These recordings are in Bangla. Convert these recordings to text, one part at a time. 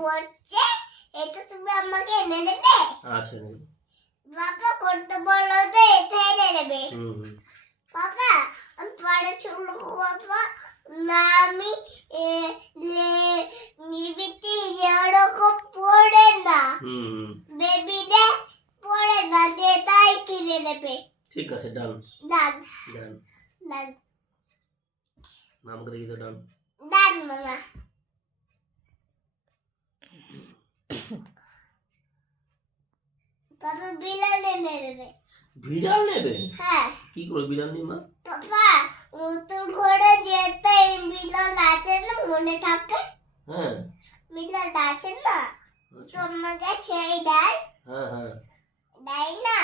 পড়ছে এটা তুমি আমাকে এনে দেবে? আচ্ছা বাবা করতে বলো তো এটা এনে দেবে। বাবা আমি পড়াশোনা বাবা না আমি নিবিতে এরকম পড়ে না। বেবিতে পড়ে না দিয়ে তাই কিনে নেবে। ঠিক আছে ডান। দান ডান। দান আমাকে দেখি তো ডান। দান মামা। বাবা বিলাল এনে দেবে। বিড়াল নেবে? হ্যাঁ। কি করে বিড়াল নিয়ে মা? বাবা নতুন ঘরে যেতে বিলাল আছে না মনে থাকে? হ্যাঁ। বিলাল আছে না? আচ্ছা। তোমাকে ছেড়ে দেয়। হ্যাঁ হ্যাঁ। দেয় না?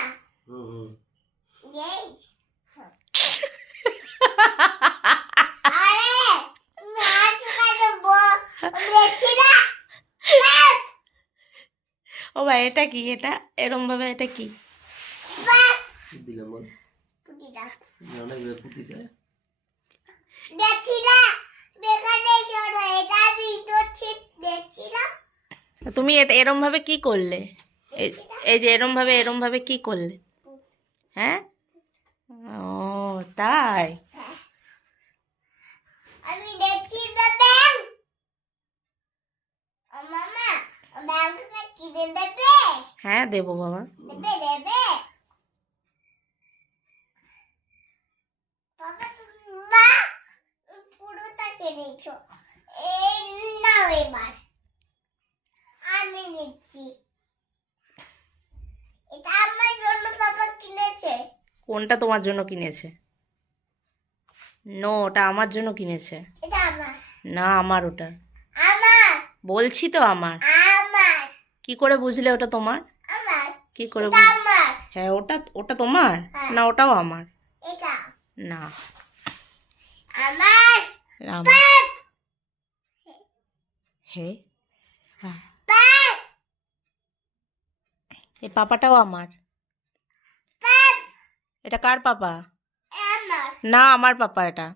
হুম হুম। দেয় আরে তুমি হাত কাটো দেখছি না ও ভাই এটা কি? এটা এরম ভাবে এটা কি? দিলাম বল। তুমি এটা এরম ভাবে কি করলে? এই এই যে এরম ভাবে এরম ভাবে কি করলে? হ্যাঁ ও তাই হ্যাঁ। আমি দেখছি না ব্যাংক মামা ব্যাংকটা কিনে দেবে হ্যাঁ দেবো বাবা। আমি নিচ্ছি এটা আমার জন্য কিনেছে কোনটা তোমার জন্য কিনেছে? নো ওটা আমার জন্য কিনেছে। এটা না আমার ওটা। আমার। বলছি তো আমার। কি করে বুঝলে ওটা তোমার? কি করে হ্যাঁ ওটা ওটা তোমার? হ্যাঁ। না ওটাও আমার। না। হে। হ্যাঁ। এই পাপাটাও আমার। এটা কার পাপা? না আমার পাপা এটা।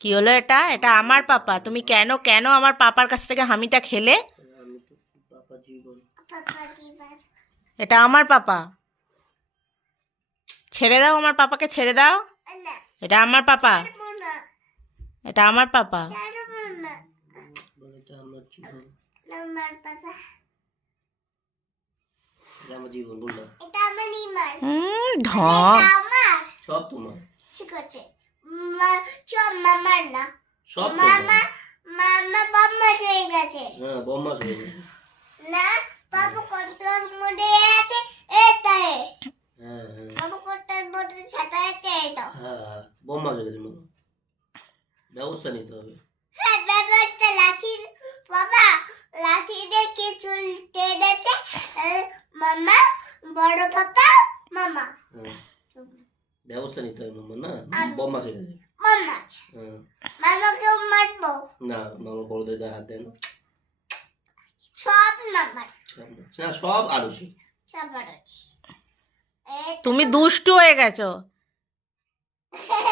কি হলো এটা? এটা আমার পাপা। তুমি কেন কেন আমার পাপার কাছ থেকে হামিটা খেলে? এটা আমার পাপা। ছেড়ে দাও আমার পাপাকে ছেড়ে দাও। এটা আমার পাপা। এটা আমার পাপা। ঢ সব তোমার। ঠিক আছে। মা- সব মামার না সব মামা মামা বাম্মা হয়ে গেছে। হ্যাঁ বম্মাস হয়ে গেছে। না বাবু কন্ট্রোল মোডে আছে এটাই হ্যাঁ হ্যাঁ। বাবু কন্ট্রোল মোডে সাথে আছে এটা হ্যাঁ হ্যাঁ বম্মাস হয়ে গেছে মামা ব্যবস্থা নিতে হবে। হ্যাঁ ব্যাপারটা লাঠি বাবা লাঠি দিয়ে কিছু টেনেছে? মামা বড় পাপা মামা। হ্যাঁ। ব্যবস্থা নিতে হবে মামা না? বম্মাস হয়ে গেছে। মারবো। না মামা বড়দের গায়ে হাত দেয় না। সব মামার হ্যাঁ সব আরুষি সবার আছে তুমি দুষ্টু হয়ে গেছো।